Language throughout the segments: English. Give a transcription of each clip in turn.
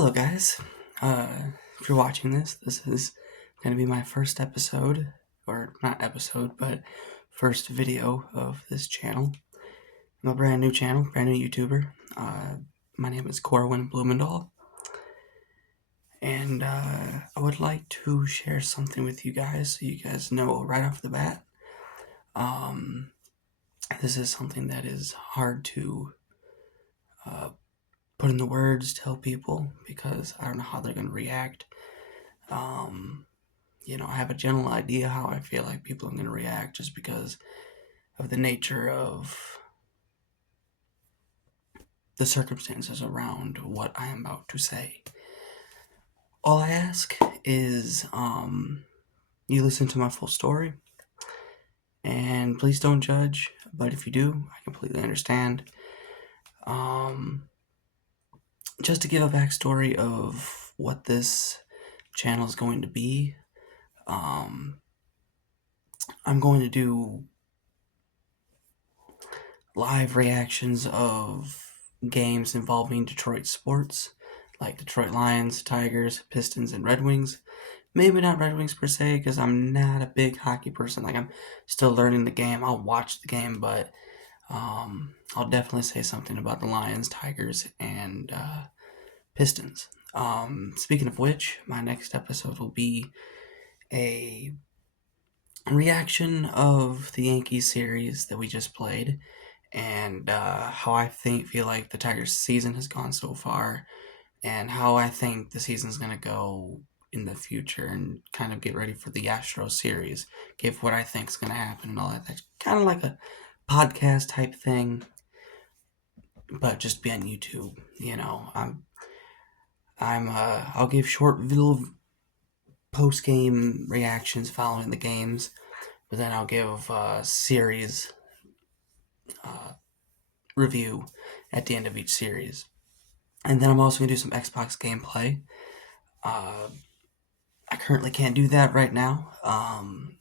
Hello, guys. If you're watching this is going to be my first episode, or not episode, but first video of this channel. I'm a brand new channel, brand new YouTuber. My name is Corwin Blumendahl, and I would like to share something with you guys so you guys know right off the bat. Um, this is something that is hard to put into words, tell people, because I don't know how they're going to react. Um, I have a general idea how I feel like people are going to react just because of the nature of the circumstances around what I am about to say. All I ask is you listen to my full story, and please don't judge, but if you do, I completely understand. Um, just to give a backstory of what this channel is going to be, um, I'm going to do live reactions of games involving Detroit sports, like Detroit Lions, Tigers, Pistons, and Red Wings. Maybe not Red Wings per se, because I'm not a big hockey person. Like, I'm still learning the game. I'll watch the game, but I'll definitely say something about the Lions, Tigers, and Pistons. Speaking of which, my next episode will be a reaction of the Yankees series that we just played, and how I feel like the Tigers' season has gone so far, and how I think the season's gonna go in the future, and kind of get ready for the Astros series, give what I think's gonna happen and all that. That's kind of like a podcast type thing, but just be on YouTube. I'll give short little post game reactions following the games, but then I'll give a series review at the end of each series. And then I'm also going to do some Xbox gameplay. I currently can't do that right now,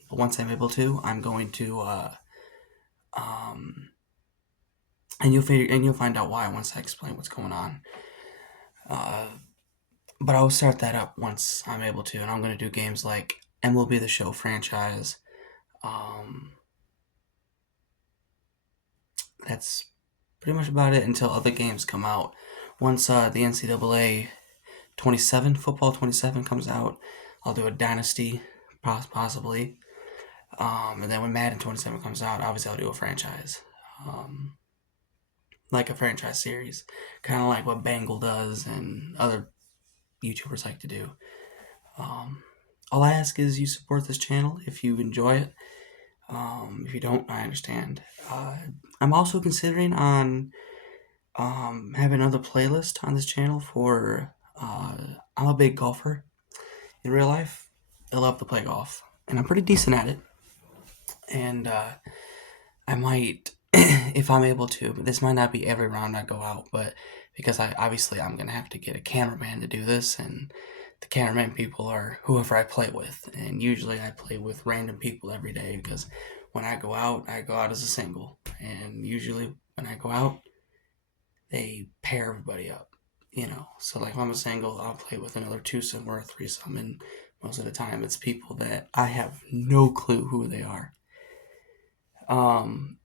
but once I'm able to, I'm going to, and you'll find out why once I explain what's going on. But I'll start that up once I'm able to, and I'm going to do games like MLB The Show franchise. That's pretty much about it until other games come out. Once the NCAA 27 football 27 comes out, I'll do a dynasty, possibly. And then when Madden 27 comes out, obviously I'll do a franchise, like a franchise series, kind of like what Bangle does and other YouTubers like to do. All I ask is you support this channel if you enjoy it. If you don't, I understand. I'm also considering on having another playlist on this channel for. I'm a big golfer in real life. I love to play golf, and I'm pretty decent at it. And I might, if I'm able to, but this might not be every round I go out, but because I'm gonna have to get a cameraman to do this, and the cameraman people are whoever I play with, and usually I play with random people every day because when I go out as a single, and usually when I go out, they pair everybody up, So like if I'm a single, I'll play with another twosome or a threesome, and most of the time it's people that I have no clue who they are. Um,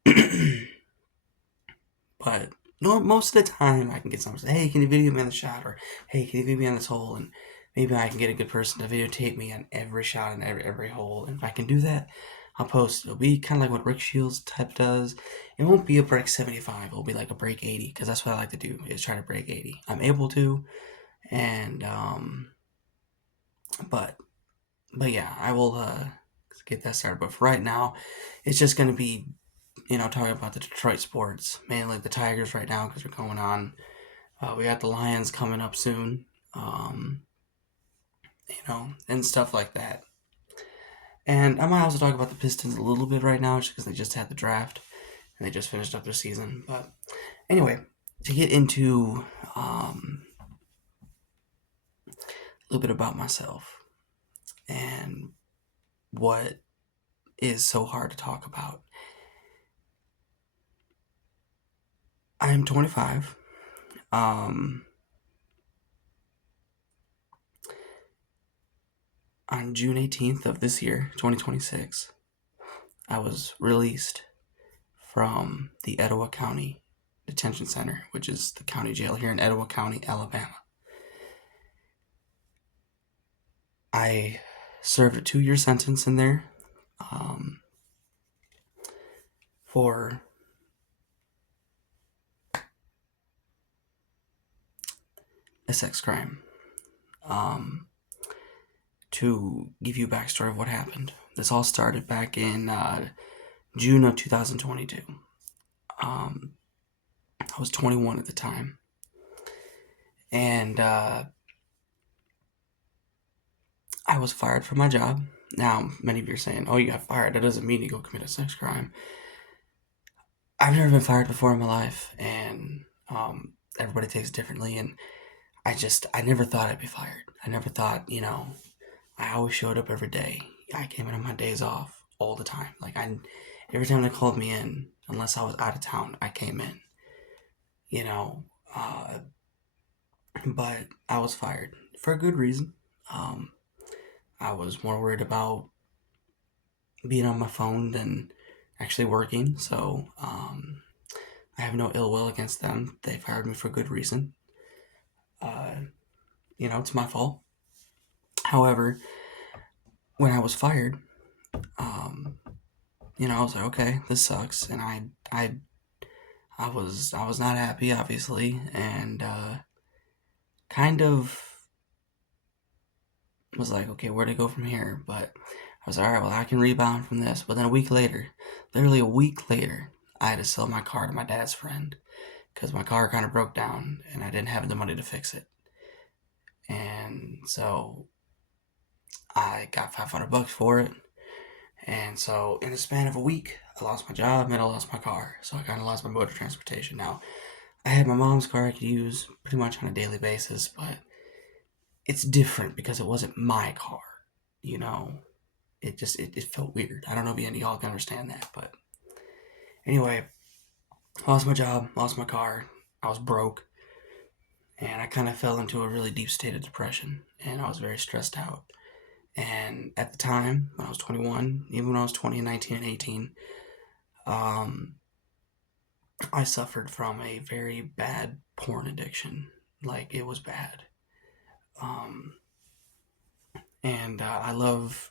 But no, most of the time I can get someone to say, "Hey, can you video me on the shot?" Or "Hey, can you video me on this hole?" And maybe I can get a good person to videotape me on every shot and every hole. And if I can do that, I'll post. It'll be kind of like what Rick Shields type does. It won't be a break 75. It'll be like a break 80 because that's what I like to do is try to break 80. I'm able to, and but yeah, I will get that started. But for right now, it's just gonna be talking about the Detroit sports, mainly the Tigers right now because they're going on. We got the Lions coming up soon, and stuff like that. And I might also talk about the Pistons a little bit right now just because they just had the draft and they just finished up their season. But anyway, to get into a little bit about myself and what is so hard to talk about. I am 25. Um, on June 18th of this year, 2026, I was released from the Etowah County Detention Center, which is the county jail here in Etowah County, Alabama. I served a 2-year sentence in there for a sex crime. To give you a backstory of what happened, this all started back in June of 2022. I was 21 at the time, and I was fired from my job. Now, many of you are saying, "Oh, you got fired. That doesn't mean you go commit a sex crime." I've never been fired before in my life, and everybody takes it differently. And I never thought I'd be fired. I never thought, I always showed up every day. I came in on my days off all the time. Every time they called me in, unless I was out of town, I came in. You know, uh, but I was fired for a good reason. Um, I was more worried about being on my phone than actually working. So I have no ill will against them. They fired me for good reason. Uh, it's my fault. However, when I was fired, um, I was like, okay, this sucks, and I was not happy, obviously, and kind of was like, okay, where to go from here? But I was like, all right, well, I can rebound from this. But then a week later, literally a week later, I had to sell my car to my dad's friend because my car kind of broke down and I didn't have the money to fix it. And so I got $500 for it. And so in the span of a week, I lost my job and I lost my car. So I kind of lost my mode of transportation. Now, I had my mom's car I could use pretty much on a daily basis, but it's different because it wasn't my car. You know, it felt weird. I don't know if any of y'all can understand that, but anyway, lost my job, lost my car. I was broke, and I kind of fell into a really deep state of depression, and I was very stressed out. And at the time, when I was 21, even when I was 20 and 19 and 18, um, I suffered from a very bad porn addiction. Like, it was bad. Um, and I loved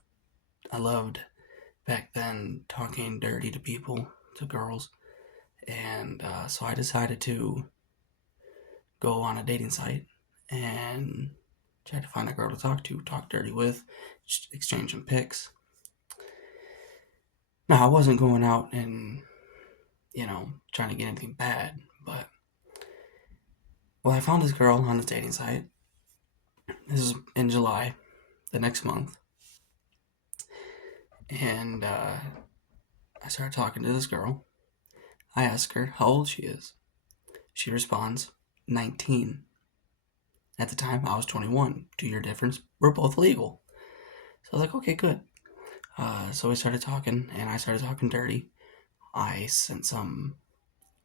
back then talking dirty to people, to girls. And so I decided to go on a dating site and try to find a girl to talk dirty with, exchange some pics. Now, I wasn't going out and, trying to get anything bad, but, well, I found this girl on this dating site. This is in July, the next month. And I started talking to this girl. I ask her how old she is. She responds, 19. At the time, I was 21. 2-year difference. We're both legal. So I was like, okay, good. So we started talking, and I started talking dirty. I sent some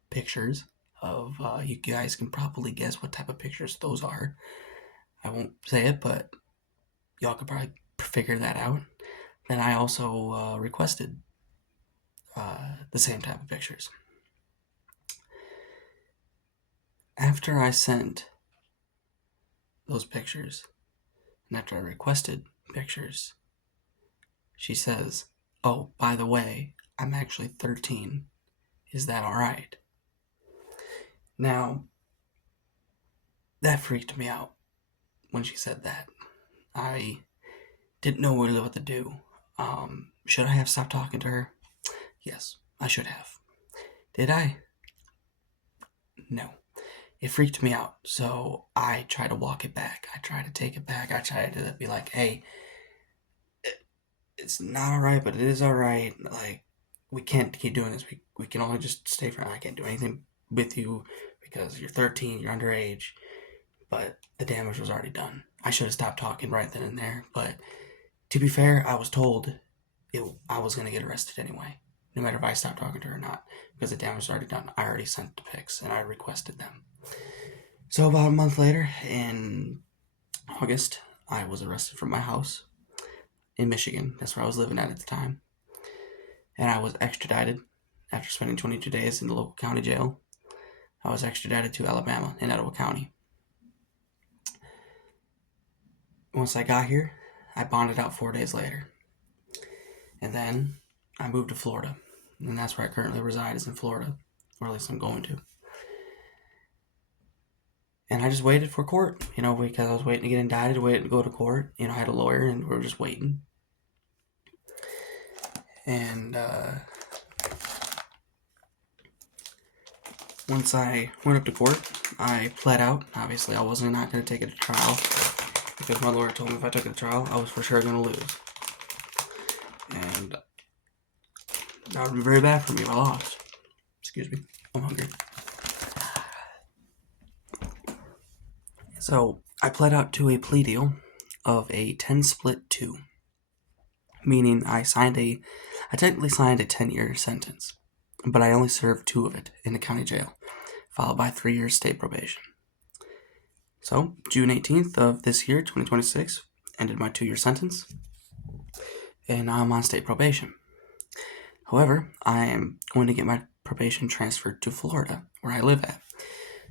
pictures of, you guys can probably guess what type of pictures those are. I won't say it, but y'all could probably figure that out. Then I also requested the same type of pictures. After I sent those pictures, and after I requested pictures, she says, oh, by the way, I'm actually 13. Is that alright? Now, that freaked me out when she said that. I didn't know really what to do. Should I have stopped talking to her? Yes, I should have. Did I? No. It freaked me out, so I tried to walk it back. I tried to take it back. I tried to be like, hey, it's not alright, but it is alright. Like, we can't keep doing this. We can only just stay friends. I can't do anything with you because you're 13, you're underage. But the damage was already done. I should have stopped talking right then and there. But to be fair, I was told I was going to get arrested anyway, no matter if I stopped talking to her or not, because the damage was already done. I already sent the pics and I requested them. So about a month later, in August, I was arrested from my house. in Michigan. That's where I was living at the time. And I was extradited after spending 22 days in the local county jail. I was extradited to Alabama in Etowah County. Once I got here, I bonded out 4 days later. And then I moved to Florida. And that's where I currently reside, is in Florida. Or at least I'm going to. And I just waited for court, because I was waiting to get indicted, waiting to go to court. I had a lawyer and we were just waiting. And once I went up to court, I pled out. Obviously, I wasn't not going to take it to trial because my lawyer told me if I took it to trial, I was for sure going to lose. And that would be very bad for me if I lost. Excuse me, I'm hungry. So I pled out to a plea deal of a 10-split-2, meaning I technically signed a 10-year sentence, but I only served 2 of it in the county jail, followed by 3 years state probation. So June 18th of this year, 2026, ended my 2-year sentence, and now I'm on state probation. However, I am going to get my probation transferred to Florida, where I live at.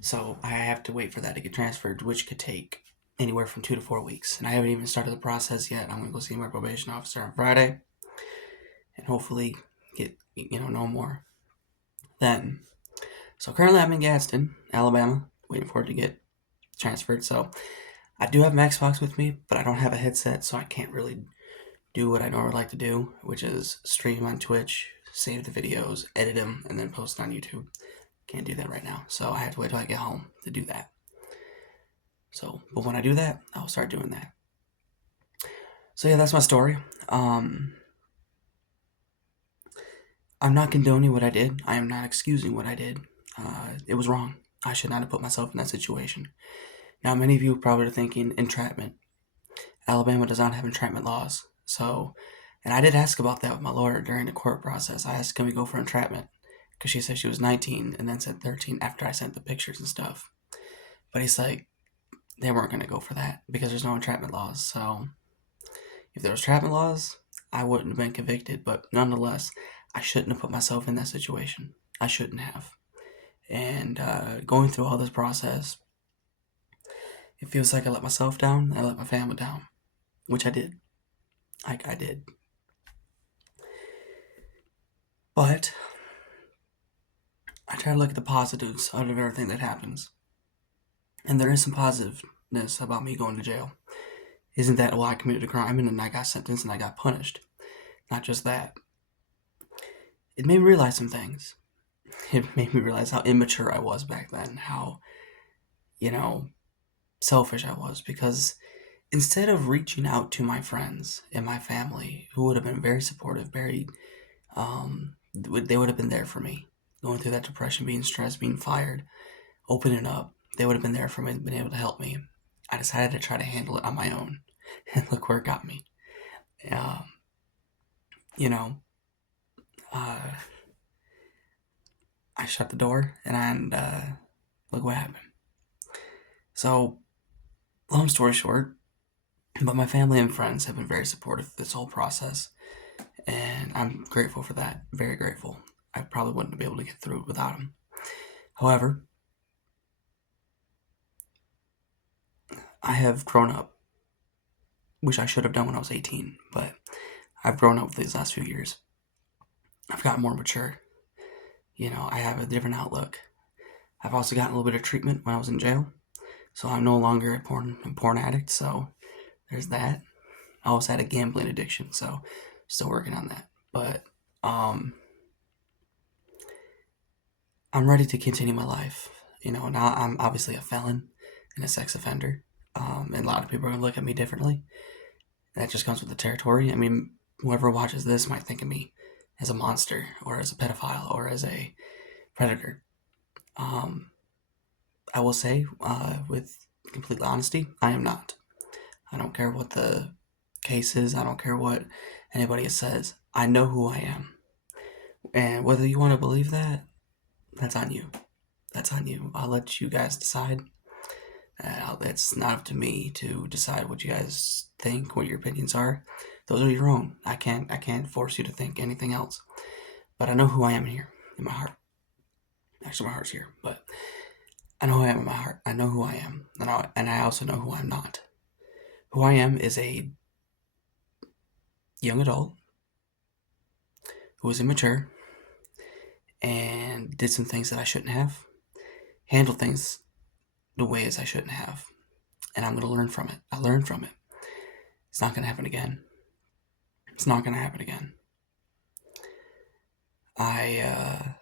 So I have to wait for that to get transferred, which could take anywhere from 2 to 4 weeks. And I haven't even started the process yet. I'm going to go see my probation officer on Friday and hopefully get, no more then. So currently I'm in Gadsden, Alabama, waiting for it to get transferred. So I do have my Xbox with me, but I don't have a headset, so I can't really do what I normally like to do, which is stream on Twitch, save the videos, edit them, and then post on YouTube. Can't do that right now, so I have to wait till I get home to do that. So, but when I do that, I'll start doing that. So yeah, that's my story. I'm not condoning what I did. I am not excusing what I did. It was wrong. I should not have put myself in that situation. Now, many of you are probably thinking entrapment. Alabama does not have entrapment laws. So, and I did ask about that with my lawyer during the court process. I asked, can we go for entrapment? Because she said she was 19 and then said 13 after I sent the pictures and stuff. But he's like, they weren't going to go for that because there's no entrapment laws. So if there was entrapment laws, I wouldn't have been convicted. But nonetheless, I shouldn't have put myself in that situation. I shouldn't have. And going through all this process, it feels like I let myself down. I let my family down, which I did. I did. But I try to look at the positives out of everything that happens. And there is some positiveness about me going to jail. Isn't that, well, I committed a crime and then I got sentenced and I got punished. Not just that. It made me realize some things. It made me realize how immature I was back then. How, selfish I was. Because instead of reaching out to my friends and my family, who would have been very supportive, they would have been there for me. Going through that depression, being stressed, being fired, opening up, they would have been there for me, been able to help me. I decided to try to handle it on my own, and look where it got me. I shut the door, and look what happened. So, long story short, but my family and friends have been very supportive of this whole process, and I'm grateful for that, very grateful. I probably wouldn't be able to get through it without them. However, I have grown up, which I should have done when I was 18, but I've grown up these last few years. I've gotten more mature. I have a different outlook. I've also gotten a little bit of treatment when I was in jail, so I'm no longer a porn addict, so there's that. I also had a gambling addiction, so still working on that. But I'm ready to continue my life. Now I'm obviously a felon and a sex offender, and a lot of people are going to look at me differently. That just comes with the territory. I mean, whoever watches this might think of me as a monster or as a pedophile or as a predator. I will say, with complete honesty, I am not. I don't care what the case is. I don't care what anybody says. I know who I am. And whether you want to believe that, that's on you. That's on you. I'll let you guys decide. It's not up to me to decide what you guys think, what your opinions are. Those are your own. I can't force you to think anything else. But I know who I am here in my heart. Actually, my heart's here, but I know who I am in my heart. I know who I am, and I also know who I'm not. Who I am is a young adult who was immature and did some things that I shouldn't have, handled things the ways I shouldn't have, and I'm going to learn from it. I learned from it. It's not going to happen again. It's not going to happen again. I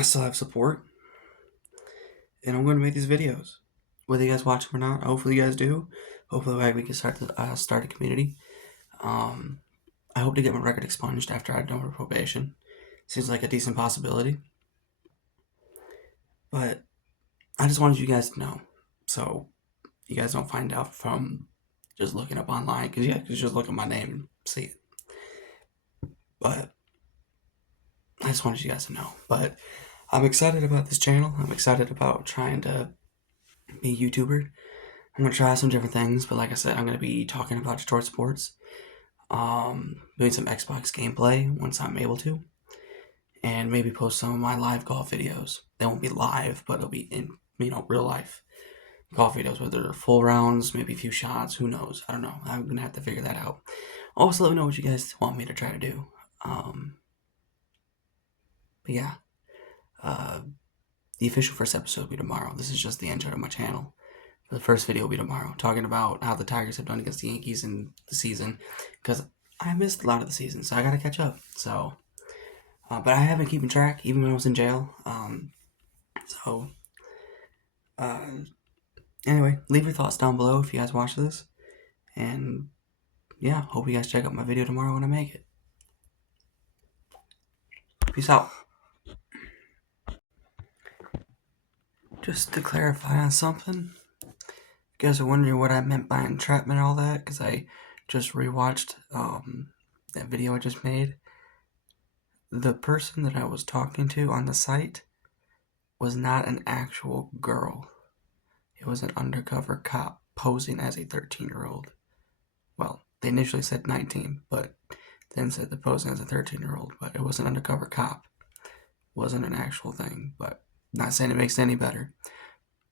still have support, and I'm going to make these videos, whether you guys watch them or not. Hopefully, you guys do. Hopefully, we can start a community. I hope to get my record expunged after I'm done with probation. Seems like a decent possibility. But I just wanted you guys to know, so you guys don't find out from just looking up online, because you can just look at my name and see it. But I just wanted you guys to know. But I'm excited about this channel. I'm excited about trying to be a YouTuber. I'm going to try some different things, but like I said, I'm going to be talking about Detroit sports, doing some Xbox gameplay once I'm able to, and maybe post some of my live golf videos. They won't be live, but it'll be in, real life golf videos, whether they're full rounds, maybe a few shots, who knows? I don't know. I'm going to have to figure that out. Also, let me know what you guys want me to try to do. But yeah, the official first episode will be tomorrow. This is just the intro to my channel. The first video will be tomorrow, talking about how the Tigers have done against the Yankees in the season, because I missed a lot of the season, so I gotta catch up. So, but I have been keeping track, even when I was in jail. Anyway, leave your thoughts down below if you guys watch this, and yeah, hope you guys check out my video tomorrow when I make it. Peace out. Just to clarify on something, you guys are wondering what I meant by entrapment and all that, because I just rewatched that video I just made. The person that I was talking to on the site was not an actual girl. It was an undercover cop posing as a 13-year-old. Well, they initially said 19, but then said the posing as a 13-year-old, but it was an undercover cop. It wasn't an actual thing, but not saying it makes it any better.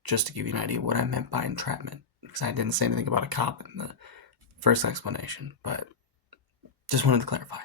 Just to give you an idea what I meant by entrapment, because I didn't say anything about a cop in the first explanation, but just wanted to clarify.